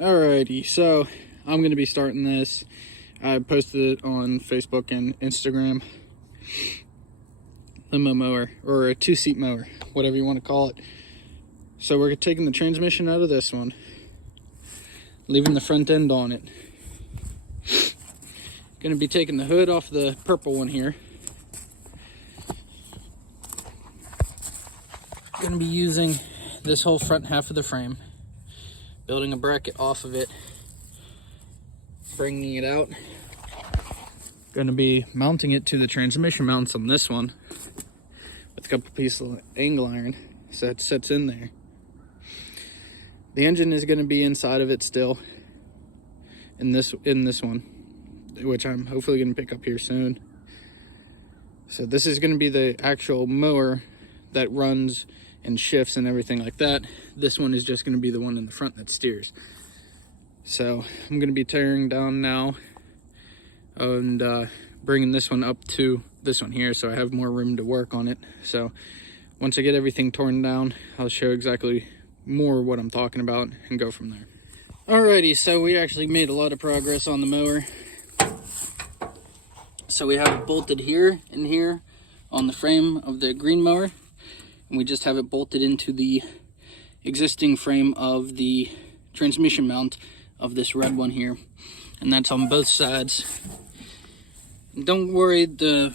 Alrighty, so I'm going to be starting this. I posted it on Facebook and Instagram. Limo mower, or a two-seat mower, whatever you want to call it. So we're taking the transmission out of this one, leaving the front end on it. Going to be taking the hood off the purple one here. Going to be using this whole front half of the frame, building a bracket off of it, bringing it out. Going to be mounting it to the transmission mounts on this one with a couple pieces of angle iron so it sits in there. The engine is going to be inside of it still in this one, which I'm hopefully going to pick up here soon. So this is going to be the actual mower that runs and shifts and everything like that. This one is just going to be the one in the front that steers. So I'm going to be tearing down now and bringing this one up to this one here so I have more room to work on it. So once I get everything torn down, I'll show exactly more what I'm talking about and go from there. Alrighty, so we actually made a lot of progress on the mower. So we have it bolted here and here on the frame of the green mower, and we just have it bolted into the existing frame of the transmission mount of this red one here, and that's on both sides. Don't worry, the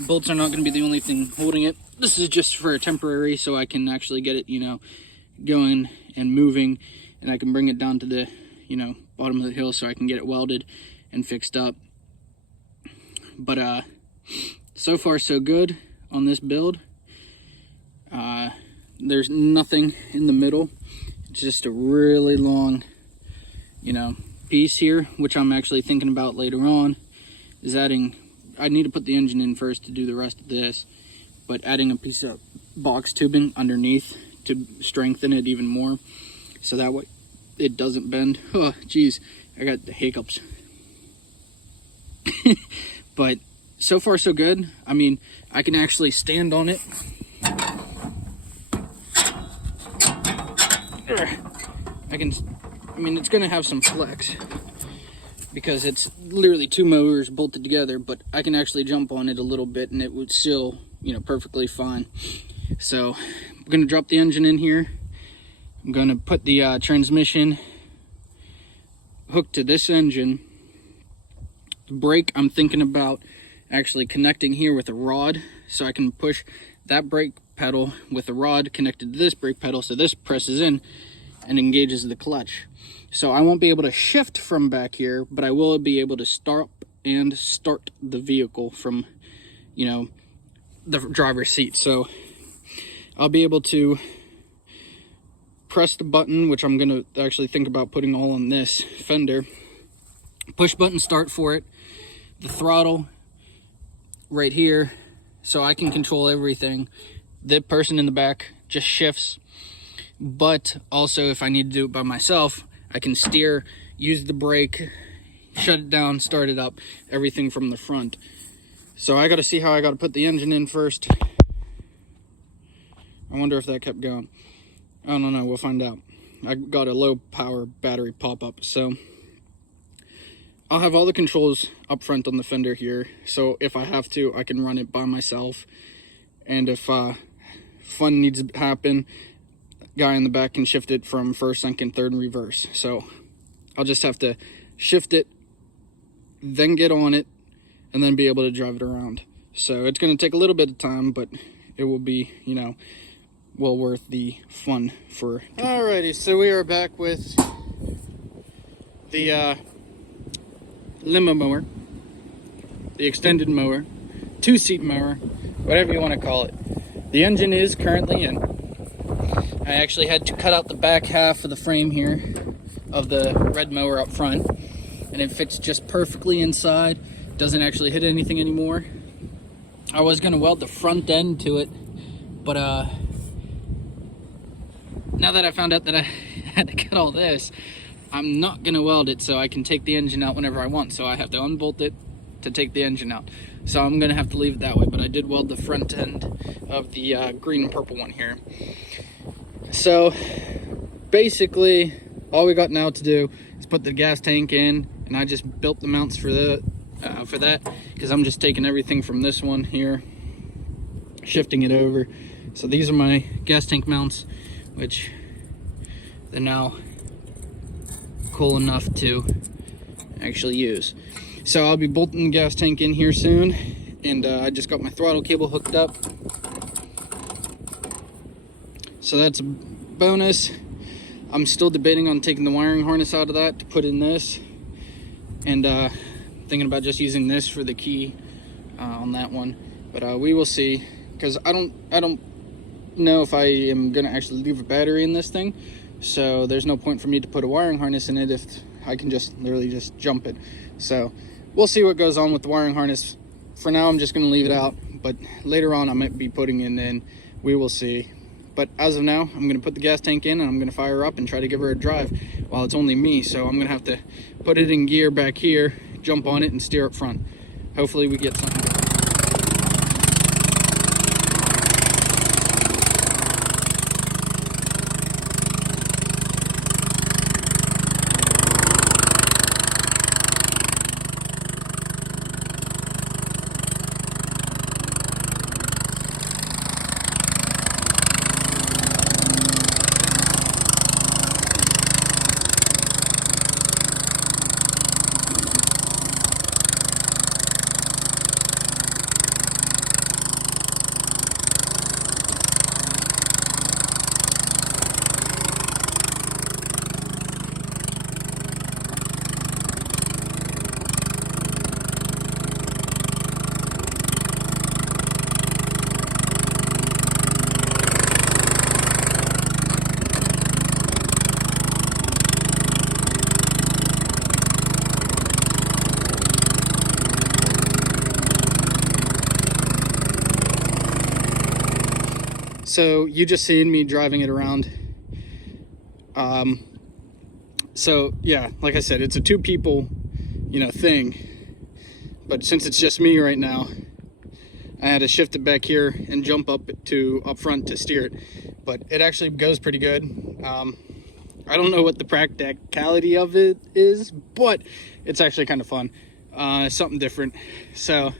bolts are not going to be the only thing holding it. This is just for a temporary, so I can actually get it, going and moving, and I can bring it down to the, bottom of the hill so I can get it welded and fixed up. But so far so good on this build. There's nothing in the middle. It's just a really long, piece here, which I'm actually thinking about later on, is adding, I need to put the engine in first to do the rest of this, but adding a piece of box tubing underneath to strengthen it even more, so that way it doesn't bend. Oh, geez, I got the hiccups. But so far so good. I mean, I can actually stand on it. It's gonna have some flex because it's literally two motors bolted together, but I can actually jump on it a little bit and it would still, perfectly fine. So I'm gonna drop the engine in here. I'm gonna put the transmission hooked to this engine. The brake, I'm thinking about actually connecting here with a rod, so I can push that brake pedal with a rod connected to this brake pedal, so this presses in and engages the clutch. So I won't be able to shift from back here, but I will be able to stop and start the vehicle from, the driver's seat. So I'll be able to press the button, which I'm gonna actually think about putting all on this fender, push button start for it, the throttle right here, so I can control everything. The person in the back just shifts, but also if I need to do it by myself, I can steer, use the brake, shut it down, start it up, everything from the front. So I got to see how I got to put the engine in first. I wonder if that kept going. I don't know, we'll find out. I got a low power battery pop up, so I'll have all the controls up front on the fender here, so if I have to, I can run it by myself. And if fun needs to happen, guy in the back can shift it from first, second, third, and reverse. So I'll just have to shift it, then get on it, and then be able to drive it around. So it's going to take a little bit of time, but it will be, well worth the fun for. Alrighty, so we are back with the Limo mower, the extended mower, two-seat mower, whatever you want to call it. The engine is currently in. I actually had to cut out the back half of the frame here of the red mower up front, and it fits just perfectly inside. Doesn't actually hit anything anymore. I was gonna weld the front end to it, but now that I found out that I had to cut all this, I'm not gonna weld it so I can take the engine out whenever I want. So I have to unbolt it to take the engine out. So I'm gonna have to leave it that way, but I did weld the front end of the green and purple one here. So basically all we got now to do is put the gas tank in, and I just built the mounts for that because I'm just taking everything from this one here, shifting it over. So these are my gas tank mounts, which they're now cool enough to actually use. So I'll be bolting the gas tank in here soon, and I just got my throttle cable hooked up. So that's a bonus. I'm still debating on taking the wiring harness out of that to put in this, and thinking about just using this for the key on that one. But we will see, because I don't know if I am gonna actually leave a battery in this thing, so there's no point for me to put a wiring harness in it if I can just literally just jump it. So we'll see what goes on with the wiring harness. For now, I'm just gonna leave it out, but later on I might be putting it in. We will see. But as of now, I'm gonna put the gas tank in, and I'm gonna fire her up and try to give her a drive while it's only me. So I'm gonna have to put it in gear back here, jump on it, and steer up front. Hopefully we get something going. So you just seen me driving it around. So yeah, like I said, it's a two people, thing. But since it's just me right now, I had to shift it back here and jump up front to steer it. But it actually goes pretty good. I don't know what the practicality of it is, but it's actually kind of fun. Something different. So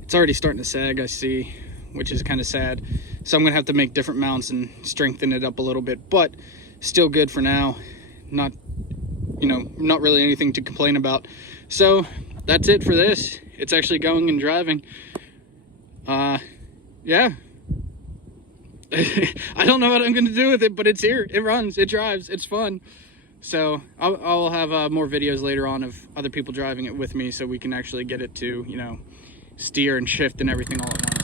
it's already starting to sag, I see, which is kind of sad. So I'm gonna have to make different mounts and strengthen it up a little bit, but still good for now. Not really anything to complain about. So that's it for this. It's actually going and driving. Yeah. I don't know what I'm gonna do with it, but it's here. It runs, it drives, it's fun. So I'll have more videos later on of other people driving it with me, so we can actually get it to, steer and shift and everything all at once.